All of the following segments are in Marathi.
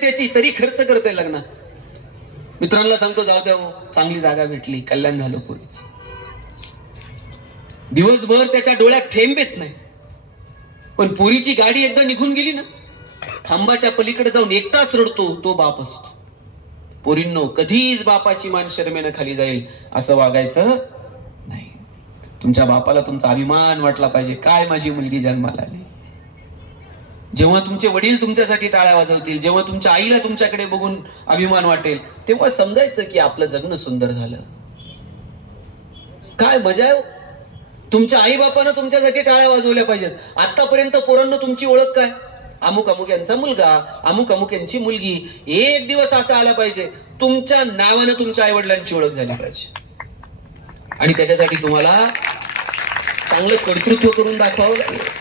त्याची तरी खर्च करते लग्नात मित्रांना सांगतो जाऊ द्या हो, चांगली जागा भेटली कल्याण झालं पोरीच. दिवसभर त्याच्या डोळ्यात थेंब येत नाही. पण पोरीची गाडी एकदा निघून गेली ना खांबाच्या पलीकडे जाऊन एकटाच रडतो तो बाप असतो. पोरींनो कधीच बापाची मान शर्मेनं खाली जाईल असं वागायचं नाही. तुमच्या बापाला तुमचा अभिमान वाटला पाहिजे. काय माझी मुलगी जन्माला आली? जेव्हा तुमचे वडील तुमच्यासाठी टाळ्या वाजवतील जेव्हा तुमच्या आईला तुमच्याकडे बघून अभिमान वाटेल तेव्हा समजायचं की आपलं जगणं सुंदर झालं. काय मजा आहे हो? तुमच्या आई बापानं तुमच्यासाठी टाळ्या वाजवल्या पाहिजेत. आतापर्यंत पोरांना तुमची ओळख काय? अमुक अमुक यांचा मुलगा अमुक अमुक यांची मुलगी एक दिवस असा आला पाहिजे तुमच्या नावानं तुमच्या आई वडिलांची ओळख झाली पाहिजे. आणि त्याच्यासाठी तुम्हाला चांगलं कर्तृत्व करून दाखवावं लागेल.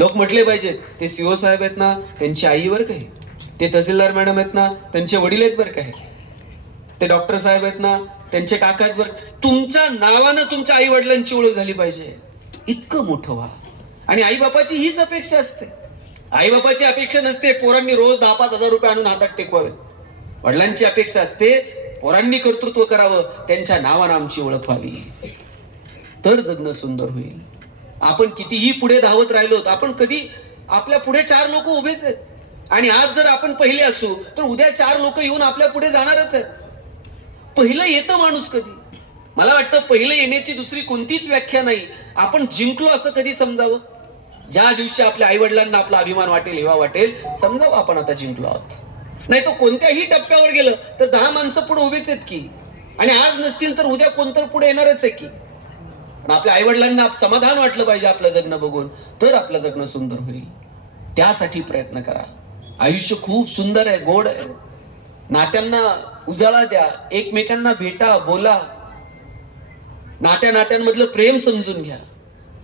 लोक म्हटले पाहिजेत ते सीओ साहेब आहेत ना त्यांची आई वर काय ते तहसीलदार मॅडम आहेत ना त्यांचे वडील आहेत बरं काय ते डॉक्टर साहेब आहेत ना त्यांचे काका आहेत बरं. तुमच्या नावानं तुमच्या आई वडिलांची ओळख झाली पाहिजे. इतकं मोठं व्हा आणि आई बापाची हीच अपेक्षा असते. आई बापाची अपेक्षा नसते पोरांनी रोज दहा पाच हजार रुपये आणून हातात टेकवावे. वडिलांची अपेक्षा असते पोरांनी कर्तृत्व करावं त्यांच्या नावानं आमची ओळख व्हावी. तर जगणं सुंदर होईल. आपण कितीही पुढे धावत राहिलो आपण कधी आपल्या पुढे चार लोक उभेच आहेत. आणि आज जर आपण पहिले असू तर उद्या चार लोक येऊन आपल्या पुढे जाणारच आहेत. पहिलं येतं माणूस कधी? मला वाटतं पहिलं येण्याची दुसरी कोणतीच व्याख्या नाही. आपण जिंकलो असं कधी समजावं? ज्या दिवशी आपल्या आई वडिलांना आपला अभिमान वाटेल हेवा वाटेल समजावं आपण आता जिंकलो आहोत. नाही तो कोणत्याही टप्प्यावर गेलं तर दहा माणसं पुढे उभेच आहेत की. आणि आज नसतील तर उद्या कोणतर पुढे येणारच आहे की. आणि आपल्या आईवडिलांना समाधान वाटलं पाहिजे आपलं जगणं बघून तर आपलं जगणं सुंदर होईल. त्यासाठी प्रयत्न करा. आयुष्य खूप सुंदर आहे गोड आहे. नात्यांना उजाळा द्या एकमेकांना भेटा बोला. नात्या नात्यांमधलं प्रेम समजून घ्या.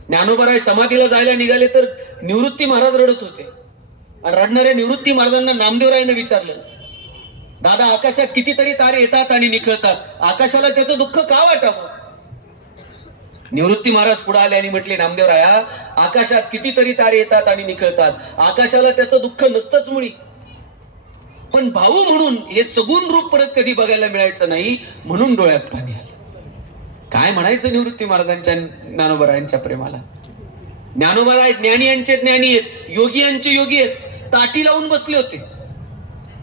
ज्ञानोबराय समाधीला जायला निघाले तर निवृत्ती महाराज रडत होते. आणि रडणाऱ्या निवृत्ती महाराजांना नामदेवरायनं विचारलं दादा आकाशात कितीतरी तारे येतात आणि निखळतात. आकाशाला त्याचं दुःख का वाटावं? निवृत्ती महाराज पुढे आले आणि म्हटले नामदेवराया आकाशात कितीतरी तारे येतात आणि निखळतात. आकाशाला त्याचं दुःख नसतंच मुळी. पण भाऊ म्हणून हे सगुण रूप परत कधी बघायला मिळायचं नाही म्हणून डोळ्यात पाणी आलं. काय म्हणायचं निवृत्ती महाराजांच्या ज्ञानोबरायांच्या प्रेमाला? ज्ञानोबराय ज्ञानी यांचे ज्ञानी आहेत योगी यांचे योगी आहेत. ताटी लावून बसले होते.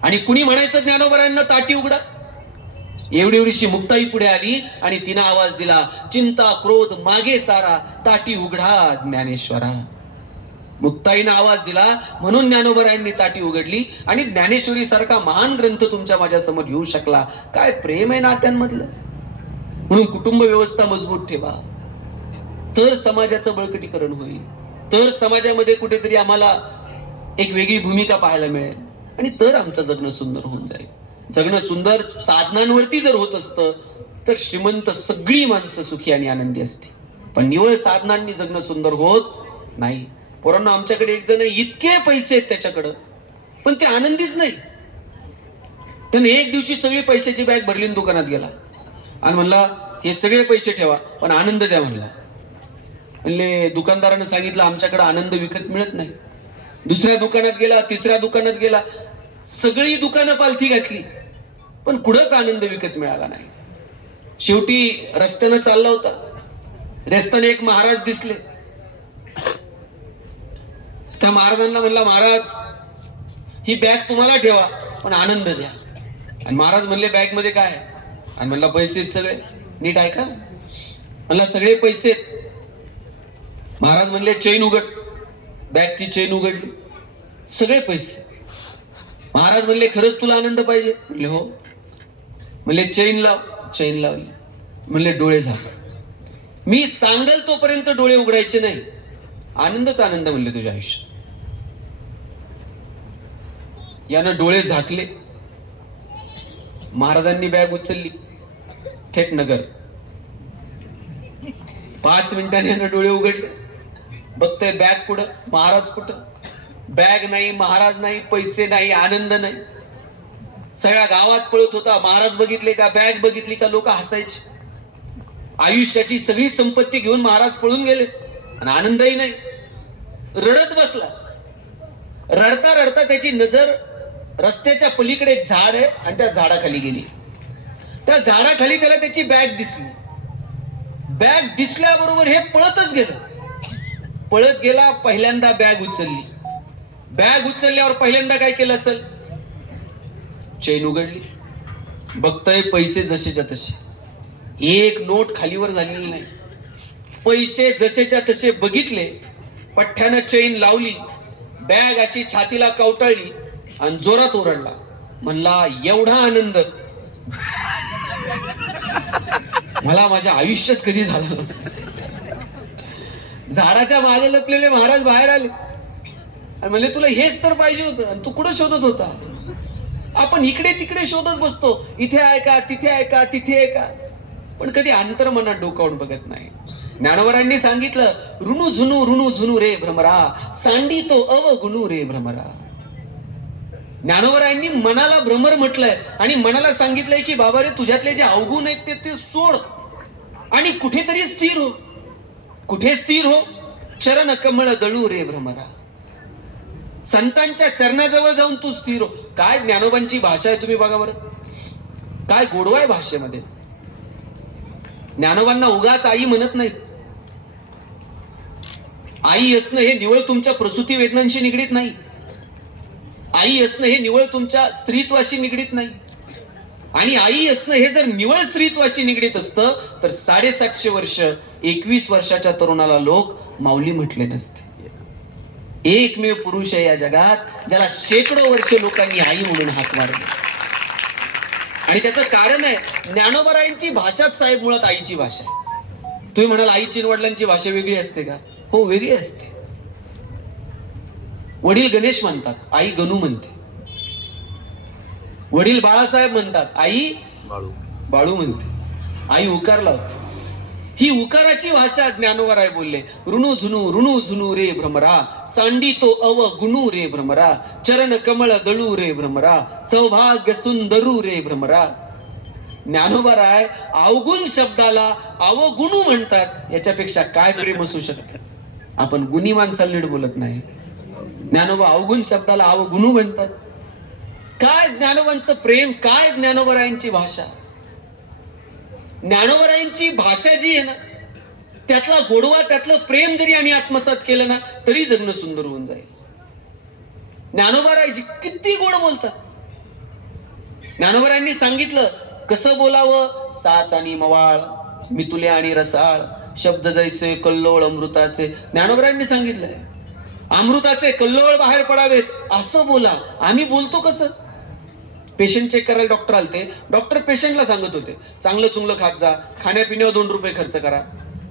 आणि कुणी म्हणायचं ज्ञानोबरायांना ताटी उघडा. एवढी एवढीशी मुक्ताई पुढे आली आणि तिनं आवाज दिला चिंता क्रोध मागे सारा ताटी उघडा ज्ञानेश्वरा. मुक्ताईनं आवाज दिला म्हणून ज्ञानोबरायांनी ताटी उघडली आणि ज्ञानेश्वरी सारखा महान ग्रंथ तुमच्या माझ्यासमोर येऊ शकला. काय प्रेम आहे नात्यांमधलं? म्हणून कुटुंब व्यवस्था मजबूत ठेवा. तर समाजाचं बळकटीकरण होईल. तर समाजामध्ये कुठेतरी आम्हाला एक वेगळी भूमिका पाहायला मिळेल आणि तर आमचं जगणं सुंदर होऊन जाईल. जगणं सुंदर साधनांवरती जर होत असतं तर श्रीमंत सगळी माणसं सुखी आणि आनंदी असते. पण निवळ साधनांनी जगणं सुंदर होत नाही. पोरांना आमच्याकडे एक जण इतके पैसे आहेत त्याच्याकडं पण ते आनंदीच नाही. त्याने एक दिवशी सगळी पैशाची बॅग भरली आणि दुकानात गेला. आणि म्हणला हे सगळे पैसे ठेवा पण आनंद द्या म्हणला. म्हणले दुकानदारानं सांगितलं आमच्याकडे आनंद विकत मिळत नाही. दुसऱ्या दुकानात गेला तिसऱ्या दुकानात गेला सगळी दुकानं पालथी घातली. पण कुठंच आनंद विकत मिळाला नाही. शेवटी रस्त्यानं चालला होता. रस्त्याने एक महाराज दिसले. त्या महाराजांना म्हणला महाराज ही बॅग तुम्हाला ठेवा पण आनंद द्या. आणि महाराज म्हणले बॅगमध्ये काय आहे? आणि म्हणला पैसे सगळे. नीट आहे का? म्हणला सगळे पैसे महाराज म्हणले चैन उघड. बॅगची चैन उघडली. सगळे पैसे. महाराज म्हणले खरंच तुला आनंद पाहिजे. म्हणले हो. म्हणले चैन लाव. चैन लावली. म्हणले डोळे झाक मी सांगल तोपर्यंत डोळे उघडायचे नाही. आनंदच आनंद म्हणले तुझ्या आयुष्यात. यानं डोळे झाकले. महाराजांनी बॅग उचलली. थेट नगर. पाच मिनिटांनी यानं डोळे उघडले. बघतोय बॅग कुठं महाराज कुठं? बॅग नाही महाराज नाही पैसे नाही आनंद नाही. सगळ्या गावात पळत होता. महाराज बघितले का? बॅग बघितली का? लोक हसायचे. आयुष्याची सगळी संपत्ती घेऊन महाराज पळून गेले. आणि आनंदही नाही. रडत बसला. रडता रडता त्याची नजर रस्त्याच्या पलीकडे एक झाड आहे आणि त्या झाडाखाली गेली. त्या झाडाखाली त्याला त्याची बॅग दिसली. बॅग दिसल्याबरोबर हे पळतच गेलं. पळत गेला पहिल्यांदा बॅग उचलली. बॅग उचलल्यावर पहिल्यांदा काय केलं असेल? चैन उघडली. बघतय पैसे जसेच्या तसे. एक नोट खालीवर झालेली नाही. पैसे जसेच्या तसे बघितले पठ्ठ्यानं चैन लावली बॅग अशी छातीला कवटाळली आणि जोरात ओरडला. म्हणला एवढा आनंद. मला माझ्या आयुष्यात कधी झाला झाडाच्या मागे लपलेले महाराज बाहेर आले. आणि म्हणले तुला हेच तर पाहिजे होतं आणि तू कुठं शोधत होता? आपण इकडे तिकडे शोधत बसतो. इथे आहे का तिथे आहे का तिथे आहे का? पण कधी अंतर्मनात डोकावून बघत नाही. ज्ञानवरांनी सांगितलं ऋणू झुनू ऋणू झुनू रे भ्रमरा. सांडी तो अवगुणू रे भ्रमरा. ज्ञानोबरायांनी मनाला भ्रमर म्हटलंय आणि मनाला सांगितलंय की बाबा रे तुझ्यातले जे अवगुण आहेत ते ते सोड. आणि कुठेतरी स्थिर हो. कुठे स्थिर हो? चरण कमळ दळू रे भ्रमरा. संतांच्या चरणाजवळ जाऊन तू स्थिर हो. काय ज्ञानोबांची भाषा आहे तुम्ही बघा बरं. काय गोडवा आहे भाषेमध्ये. ज्ञानोबांना उगाच आई म्हणत नाही आई असणं हे निवळ तुमच्या प्रसूती वेदनांशी निगडीत नाही. आई असणं हे निवळ तुमच्या स्त्रीत्वाशी निगडीत नाही. आणि आई असणं हे जर निवळ स्त्रीत्वाशी निगडीत असतं तर साडेसातशे वर्ष एकवीस वर्षाच्या तरुणाला लोक माऊली म्हटले नसते. एकमेव पुरुष आहे या जगात ज्याला शेकडो वर्ष लोकांनी आई म्हणून हाक मारले आणि त्याचं कारण आहे ज्ञानोबरायांची भाषाच साहेब मुळात आईची भाषा आहे. तुम्ही म्हणाल आईची वडिलांची भाषा वेगळी असते का? हो वेगळी असते. वडील गणेश म्हणतात आई गणू म्हणते. वडील बाळासाहेब म्हणतात आई बाळू. म्हणते. आई उकार लावते ही उकाराची भाषा ज्ञानोबराय बोलले. ऋणू झुनू ऋणू झुनू रे भ्रमरा. सांडी तो अव गुणू रे भ्रमरा. चरण कमळ दळू रे भ्रमरा. सौभाग्य सुंदरू रे भ्रमरा. ज्ञानोबराय अवगुण शब्दाला अवगुणू म्हणतात. याच्यापेक्षा काय प्रेम असू शकत? आपण गुणी माणसाला नीट बोलत नाही. ज्ञानोबा अवगुण शब्दाला अवगुणू म्हणतात. काय ज्ञानोबांचं प्रेम? काय ज्ञानोबरायांची भाषा? ज्ञानोबरायांची भाषा जी आहे ना त्यातला गोडवा त्यातलं प्रेम जरी आम्ही आत्मसात केलं ना तरी जगणं सुंदर होऊन जाईल. ज्ञानोबरायची किती गोड बोलतात. ज्ञानोबरायांनी सांगितलं कसं बोलावं? साच आणि मवाळ मितुले आणि रसाळ शब्द जायचे कल्लोळ अमृताचे. ज्ञानोबरायांनी सांगितलंय अमृताचे कल्लोळ बाहेर पडावेत असं बोला. आम्ही बोलतो कसं? पेशंट चेक करायला डॉक्टर आलते. डॉक्टर पेशंटला सांगत होते. चांगलं चुंगलं खात जा. खाण्यापिण्यावर दोन रुपये खर्च करा.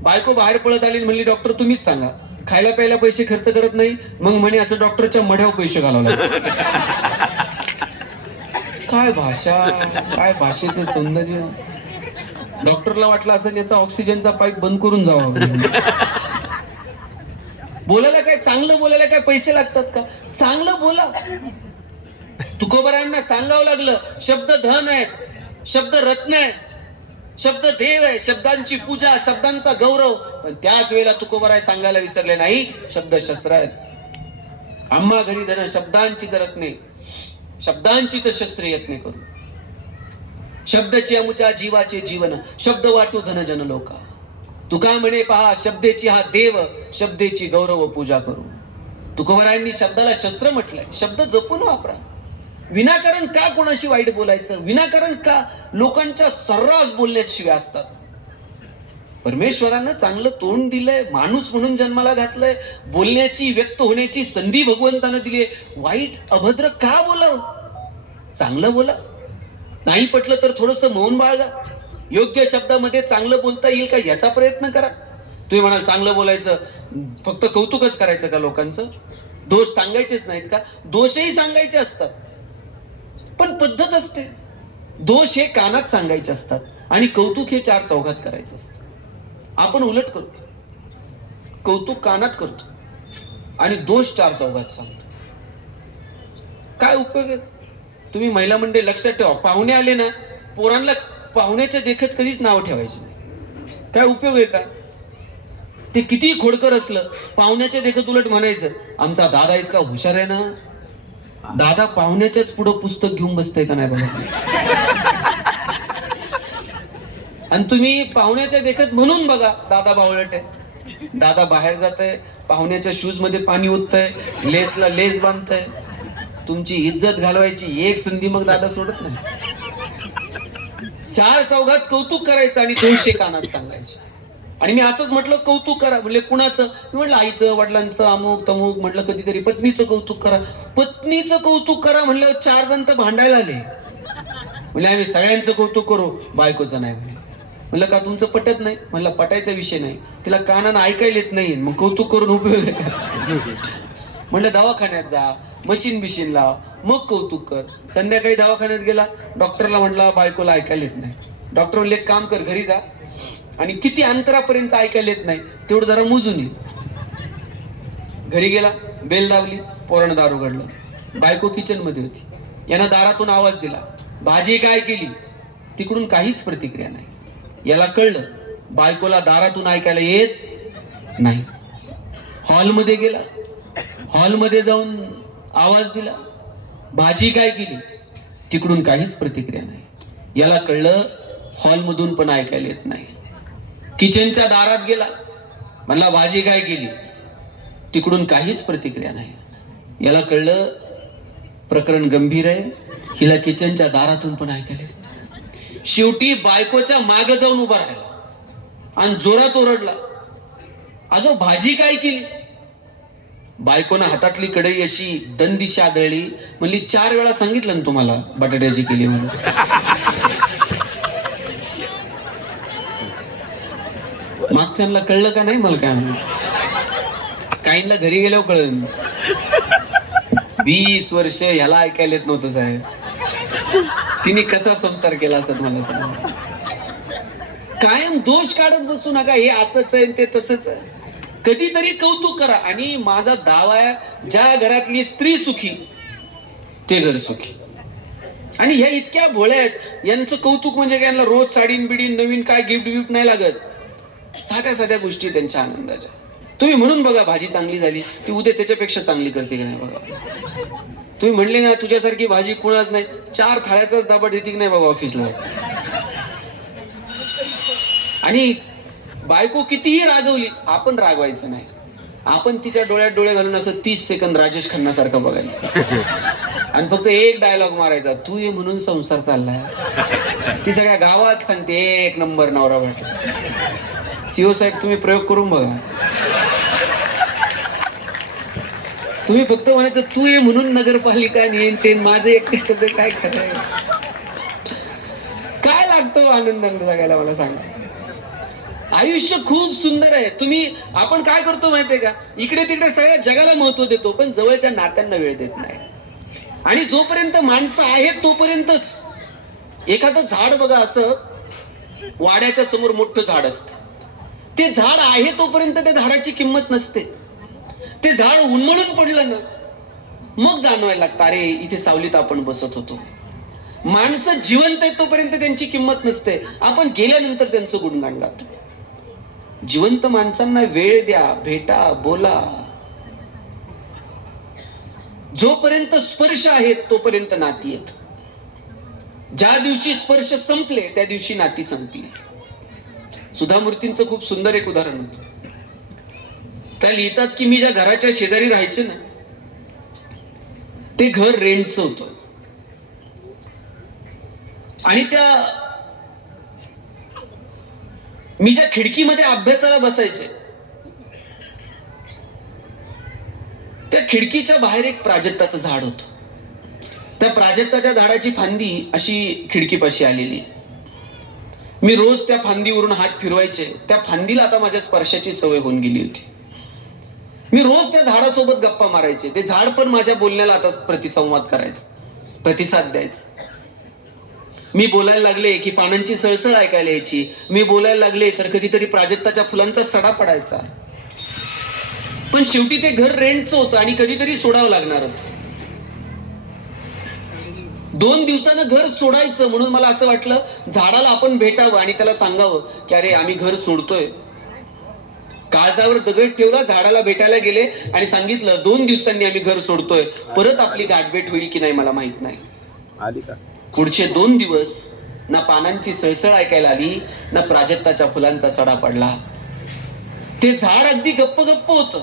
बायको बाहेर पळत आली म्हणली डॉक्टर तुम्हीच सांगा. खायला प्यायला पैसे खर्च करत नाही. मग म्हणे असं डॉक्टरच्या मढ्यावर पैसे घालवला काय भाषा? काय भाषेचं सौंदर्य? डॉक्टरला वाटलं असं याचा ऑक्सिजनचा पाईप बंद करून जावा बोलायला काय? चांगलं बोलायला काय पैसे लागतात का? चांगलं बोला. तुकोबरांना सांगावं लागलं शब्द धन आहे शब्द रत्न आहे शब्द देव आहे शब्दांची पूजा शब्दांचा गौरव. पण त्याच वेळेला तुकोबराय सांगायला विसरले नाही शब्द शस्त्र आहेत. आम्हा घरी धन शब्दांची तर रत्ने. शब्दांची तर शस्त्र यत्ने करू. शब्दची अमुच्या जीवाचे जीवन शब्द वाटू धन जन लोका तुका म्हणे पहा शब्देची हा देव शब्देची गौरव पूजा करू. तुकोबरायांनी शब्दाला शस्त्र म्हटलंय शब्द जपून वापरा. विनाकारण का कोणाशी वाईट बोलायचं? विनाकारण का लोकांच्या सर्रास बोलण्यात शिव्या असतात? परमेश्वरानं चांगलं तोंड दिलंय माणूस म्हणून जन्माला घातलंय बोलण्याची व्यक्त होण्याची संधी भगवंतानं दिली वाईट अभद्र का बोलाव? चांगलं बोला. नाही पटलं तर थोडस मौन बाळगा. योग्य शब्दामध्ये चांगलं बोलता येईल का याचा प्रयत्न करा. तुम्ही म्हणाल चांगलं बोलायचं. फक्त कौतुकच करायचं का लोकांचं? दोष सांगायचेच नाहीत का? दोषही सांगायचे असतात. पण पद्धत असते. दोष हे कानात सांगायचे असतात आणि कौतुक हे चार चौघात करायचं असतं. आपण उलट करतो. कौतुक कानात करतो. आणि दोष चार चौघात सांगतो. काय उपयोग आहे? तुम्ही महिला मंडळी लक्षात ठेवा. पाहुणे आले ना पोरांना पाहुण्याच्या देखत कधीच नाव ठेवायचे नाही. काय उपयोग आहे का? ते किती खोडकर असलं पाहुण्याच्या देखत उलट म्हणायचं आमचा दादा इतका हुशार आहे ना. दादा पाहुण्याच्याच पुढं पुस्तक घेऊन बसतंय का नाही बघा? आणि तुम्ही पाहुण्याच्या देखत म्हणून बघा दादा बावळट आहे. दादा बाहेर जात आहे पाहुण्याच्या शूजमध्ये पाणी ओतय लेसला लेस बांधतय. तुमची इज्जत घालवायची एक संधी मग दादा सोडत नाही. चार चौघात कौतुक करायचं आणि दोनशे कानात सांगायचे. आणि मी असंच म्हटलं कौतुक करा. म्हणजे कुणाचं? मी म्हटलं आईचं वडिलांचं अमुक तमुक म्हटलं कधीतरी पत्नीचं कौतुक करा. पत्नीचं कौतुक करा म्हणलं चार जण तर भांडायला आले. म्हणजे आम्ही सगळ्यांचं कौतुक करू. बायकोचं नाही म्हणलं का तुमचं पटत नाही? म्हणलं पटायचा विषय नाही. तिला कानानं ऐकायला येत नाही मग कौतुक करून उपयोग आहे. म्हणलं दवाखान्यात जा मशीन बिशीन लाव मग कौतुक कर. संध्याकाळी दवाखान्यात गेला. डॉक्टरला म्हटला बायकोला ऐकायला येत नाही. डॉक्टर म्हणले "एक काम कर घरी जा. आणि किती अंतरापर्यंत ऐकायला येत नाही तेवढं जरा मोजून येईल घरी गेला बेल दाबली पोरानं दार उघडलं बायको किचनमध्ये होती. यानं दारातून आवाज दिला. भाजी काय केली? तिकडून काहीच प्रतिक्रिया नाही. याला कळलं बायकोला दारातून ऐकायला येत नाही. हॉलमध्ये गेला. हॉलमध्ये जाऊन आवाज दिला. भाजी काय केली? तिकडून काहीच प्रतिक्रिया नाही. याला कळलं हॉलमधून पण ऐकायला येत नाही. किचनच्या दारात गेला. म्हणला भाजी काय केली? तिकडून काहीच प्रतिक्रिया नाही. याला कळलं प्रकरण गंभीर आहे. हिला किचनच्या दारातून पण ऐकायला शेवटी बायकोच्या माग जाऊन उभा राहिला आणि जोरात ओरडला अगं भाजी काय केली? बायकोनं हातातली कढई अशी दंदिशी आदळली. म्हणली चार वेळा सांगितलं ना तुम्हाला बटाट्याची केली म्हणून. मागच्यांना कळलं का नाही मला काय? काहींना घरी गेल्यावर कळन वीस वर्ष ह्याला ऐकायला येत नव्हतं साहेब. तिने कसा संसार केला असत मला सांग? कायम दोष काढत बसू नका हे असंच आहे ते तसंच आहे. कधीतरी कौतुक करा आणि माझा दावा आहे ज्या घरातली स्त्री सुखी ते घर सुखी. आणि ह्या इतक्या भोळ्या आहेत यांचं कौतुक म्हणजे काय? यांना रोज साडीन बिडीन नवीन काय गिफ्ट बिफ्ट नाही लागत. साध्या साध्या गोष्टी त्यांच्या आनंदाच्या. तुम्ही म्हणून बघा भाजी चांगली झाली ती उद्या त्याच्यापेक्षा चांगली करते की नाही बघा. तुम्ही म्हणले ना तुझ्यासारखी भाजी कुणाच नाही चार थाळ्याचाच दाबा देते की नाही बाबा ऑफिसला. आणि बायको कितीही रागवली आपण रागवायचं नाही. आपण तिच्या डोळ्यात डोळे घालून असं तीस सेकंद राजेश खन्नासारखं बघायचं. आणि फक्त एक डायलॉग मारायचा तू ये म्हणून संसार चाललाय. ती सगळ्या गावात सांगते एक नंबर नवरा भेट सीओ साहेब तुम्ही प्रयोग करून बघा. तुम्ही फक्त म्हणायचं तू ये म्हणून नगरपालिका नेन ते माझं एकटे सध्या काय खरं काय लागतो हो आनंदाने जगायला मला सांगा. आयुष्य खूप सुंदर आहे. तुम्ही आपण काय करतो माहितीये का? इकडे तिकडे सगळ्या जगाला महत्त्व देतो पण जवळच्या नात्यांना वेळ देत नाही. आणि जोपर्यंत माणसं आहेत तोपर्यंतच. एखादं झाड बघा असं वाड्याच्या समोर मोठं झाड असतं. ते झाड आहे तोपर्यंत त्या झाडाची किंमत नसते. ते झाड उन्मळून पडलं ना मग जाणवायला लागतं अरे इथे सावलीत आपण बसत होतो. माणसं जिवंत आहेत तोपर्यंत त्यांची किंमत नसते. आपण गेल्यानंतर त्यांचं गुणगान गातो. जिवंत माणसांना वेळ द्या भेटा बोला. जोपर्यंत स्पर्श आहेत तोपर्यंत नाती आहेत. ज्या दिवशी स्पर्श संपले त्या दिवशी नाती संपली. सुधा मूर्तींचं खूप सुंदर एक उदाहरण होतं. त्या लिहितात की मी ज्या घराच्या शेजारी राहायचे ना ते घर रेंटचं होतं. आणि त्या मी ज्या खिडकीमध्ये अभ्यासाला बसायचे त्या खिडकीच्या बाहेर एक प्राजक्ताचं झाड होतं. त्या प्राजक्ताच्या झाडाची फांदी अशी खिडकीपाशी आलेली मी रोज त्या फांदीवरून हात फिरवायचे. त्या फांदीला आता माझ्या स्पर्शाची सवय होऊन गेली होती. मी रोज त्या झाडासोबत गप्पा मारायचे. ते झाड पण माझ्या बोलण्याला आता प्रतिसंवाद करायचं. प्रतिसाद द्यायचं. मी बोलायला लागले की पानांची सळसळ ऐकायला यायची. मी बोलायला लागले तर कधीतरी प्राजक्ताच्या फुलांचा सडा पडायचा. पण शेवटी ते घर रेंटचं होतं आणि कधीतरी सोडावं लागणार होतं. दोन दिवसानं घर सोडायचं म्हणून मला असं वाटलं झाडाला आपण भेटावं आणि त्याला सांगावं की अरे आम्ही घर सोडतोय. काळजावर दगड ठेवला झाडाला भेटायला गेले आणि सांगितलं दोन दिवसांनी आम्ही घर सोडतोय. परत आपली गाठभेट होईल की नाही मला माहीत नाही. आली का? पुढचे दोन दिवस ना पानांची सळसळ ऐकायला आली ना प्राजक्ताच्या फुलांचा सडा पडला. ते झाड अगदी गप्प गप्प होत.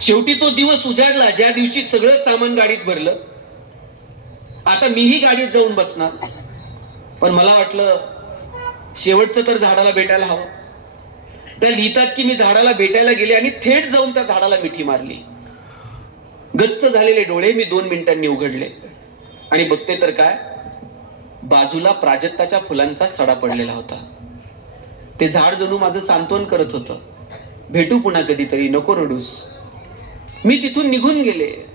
शेवटी तो दिवस उजाडला ज्या दिवशी सगळं सामान गाडीत भरलं. आता मीही गाडीत जाऊन बसणार. पण मला वाटलं शेवटचं तर झाडाला भेटायला हवं. त्या लिहितात की मी झाडाला भेटायला गेले आणि थेट जाऊन त्या झाडाला मिठी मारली. गच्च झालेले डोळे मी दोन मिनिटांनी उघडले. आणि बघते तर काय बाजूला प्राजक्ताच्या फुलांचा सडा पडलेला होता. ते झाड जणू माझं सांत्वन करत होतं. भेटू पुन्हा कधीतरी नको रडूस. मी तिथून निघून गेले.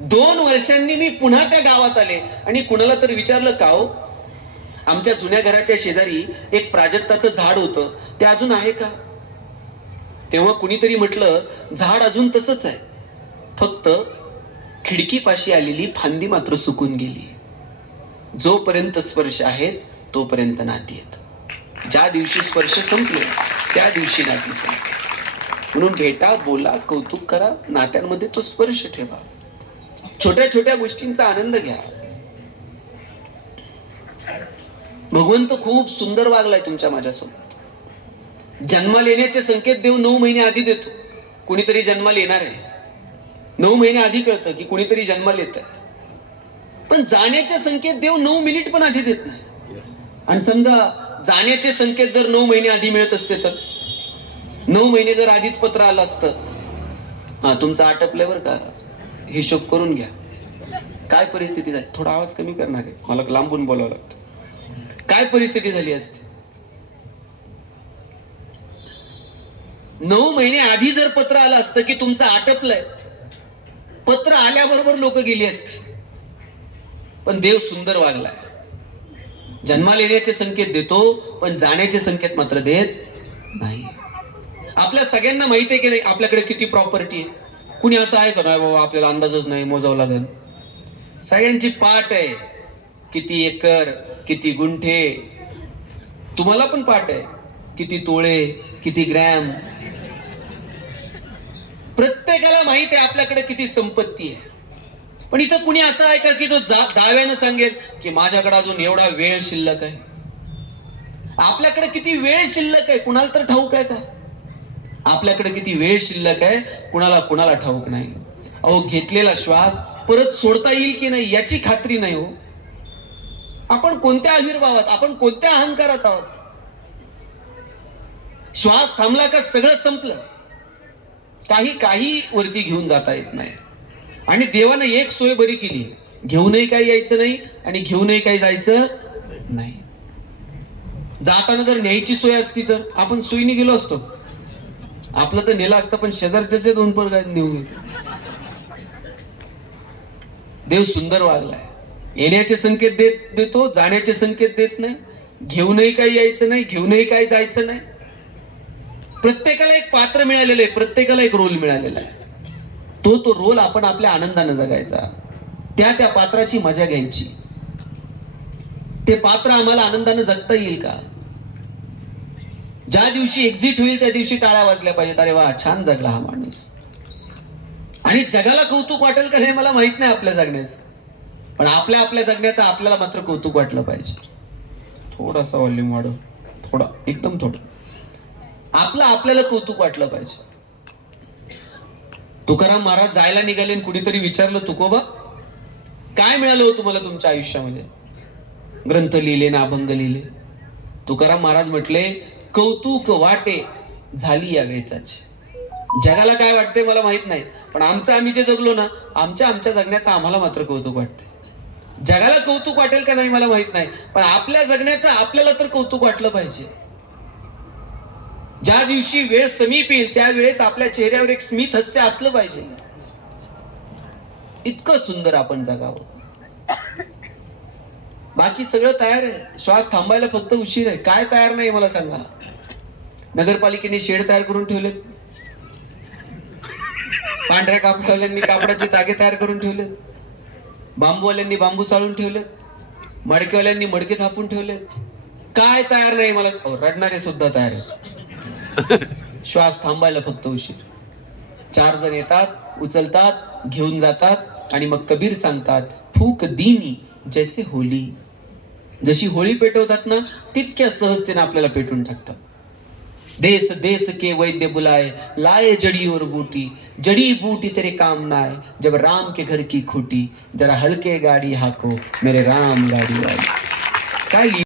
दोन वर्षांनी मी पुन्हा त्या गावात आले. आणि कुणाला तर विचारलं का हो? आमच्या जुन्या घराच्या शेजारी एक प्राजक्ताचं झाड होतं. ते अजून आहे का? तेव्हा कुणीतरी म्हटलं झाड अजून तसंच आहे. फक्त खिडकीपाशी आलेली फांदी मात्र सुकून गेली. जोपर्यंत स्पर्श आहेत तोपर्यंत नाती आहेत. ज्या दिवशी स्पर्श संपले त्या दिवशी नाती संपली. म्हणून भेटा बोला कौतुक करा नात्यांमध्ये तो स्पर्श ठेवा. छोट्या छोट्या गोष्टींचा आनंद घ्या. भगवंत खूप सुंदर वागलाय तुमच्या माझ्यासोबत. जन्माला येण्याचे संकेत देव नऊ महिने आधी देतो. कुणीतरी जन्माला येणार आहे. नऊ महिने आधी कळतं की कुणीतरी जन्माला येत पण जाण्याचे संकेत देव नऊ मिनिट पण आधी देत नाही. आणि समजा जाण्याचे संकेत जर नऊ महिने आधी मिळत असते तर? नऊ महिने जर आधीच पत्र आलं असतं. हा तुमचं आटपल्यावर का? हिशोब करून घ्या. काय परिस्थिती झाली? थोडा आवाज कमी करणार आहे. मला लांबून बोलावं लागतं. काय परिस्थिती झाली असते? नऊ महिने आधी जर पत्र आलं असतं की तुमचं आटपलंय पत्र आल्याबरोबर लोक गेली असती. पण देव सुंदर वागलाय. जन्माला येण्याचे संकेत देतो पण जाण्याचे संकेत मात्र देत नाही. आपल्या सगळ्यांना माहिती आहे की नाही आपल्याकडे किती प्रॉपर्टी आहे? कुणी असं आहे का नाही बाबा आपल्याला अंदाजच नाही मोजावं लागेल. सगळ्यांची पाठ आहे. किती एकर किती गुंठे. तुम्हाला पण पाठ आहे. किती तोळे किती ग्रॅम. प्रत्येकाला माहीत आहे आपल्याकडे किती संपत्ती आहे. पण इथं कुणी असं आहे का की तो जा- दाव्यानं सांगेल की माझ्याकडे अजून एवढा वेळ शिल्लक आहे? आपल्याकडे किती वेळ शिल्लक आहे? कुणाला तर ठाऊक आहे का? आपल्याकडे किती वेळ शिल्लक आहे कुणाला कुणाला ठाऊक नाही. अहो घेतलेला श्वास परत सोडता येईल की नाही याची खात्री नाही हो. आपण कोणत्या आविर्भावात आपण कोणत्या अहंकारात आहोत? श्वास थांबला का सगळं संपलं? काही काही वरती घेऊन जाता येत नाही. आणि देवानं एक सोय बरी केली. घेऊनही काही यायचं नाही आणि घेऊनही काही जायचं नाही. जाताना जर न्यायची सोय असती तर आपण सोयीने गेलो असतो. आपलं तर नेलं असतं पण शेजारच्या दोन पर काय नेऊन. देव सुंदर वागलाय. येण्याचे संकेत देत देतो जाण्याचे संकेत देत नाही. घेऊनही काही यायचं नाही घेऊनही काही जायचं नाही. प्रत्येकाला एक पात्र मिळालेलं आहे प्रत्येकाला एक रोल मिळालेला आहे. तो तो रोल आपण आपल्या आनंदानं जगायचा. त्या त्या पात्राची मजा घ्यायची. ते पात्र आम्हाला आनंदानं जगता येईल का? ज्या दिवशी एक्झिट होईल त्या दिवशी टाळ्या वाजल्या पाहिजेत. अरे वा छान जगला हा माणूस. आणि जगाला कौतुक वाटेल का हे मला माहीत नाही आपल्या जगण्याचं. पण आपल्या आपल्या जगण्याचं आपल्याला मात्र कौतुक वाटलं पाहिजे. थोडासा व्हॉल्यूम वाढव. थोडा एकदम थोडं. आपलं आपल्याला कौतुक वाटलं पाहिजे. तुकाराम महाराज जायला निघाले आणि कुणीतरी विचारलं तुकोबा काय मिळालं हो तुम्हाला तुमच्या आयुष्यामध्ये? ग्रंथ लिहिले ना अभंग लिहिले. तुकाराम महाराज म्हटले कौतुक वाटे झाली या वेचाची. जगाला काय वाटते मला माहीत नाही पण आमचं आम्ही जे जगलो ना आमच्या आमच्या जगण्याचं आम्हाला मात्र कौतुक वाटते जगाला कौतुक वाटेल का नाही मला माहीत नाही पण आपल्या जगण्याचं आपल्याला तर कौतुक वाटलं पाहिजे. ज्या दिवशी वेळ समीप येईल त्यावेळेस आपल्या चेहऱ्यावर एक स्मित हास्य असलं पाहिजे. इतकं सुंदर आपण जगावं. बाकी सगळं तयार आहे. श्वास थांबायला फक्त उशीर आहे. काय तयार नाही मला सांगा. नगरपालिकेने शेड तयार करून ठेवलेत. पांढऱ्या कापडवाल्यांनी कापडाचे धागे तयार करून ठेवलेत. बांबूवाल्यांनी बांबू चालून ठेवलेत. मडकेवाल्यांनी मडके थापून ठेवलेत. काय तयार नाही मला. रडणारे सुद्धा तयार आहेत. श्वास थांबायला फक्त उशीर. चार जण येतात उचलतात घेऊन जातात आणि मग कबीर सांगतात फूक दिनी जैसे होली. जशी होळी पेटवतात ना तितक्या सहजतेने आपल्याला पेटून टाकतात. देश देश के वैद्य बुलाए लाए जड़ी और बूटी. जड़ी बूटी तेरे काम ना आए जब राम के घर की खोटी. जरा हलके गाड़ी हाको मेरे राम गाड़ी आई काय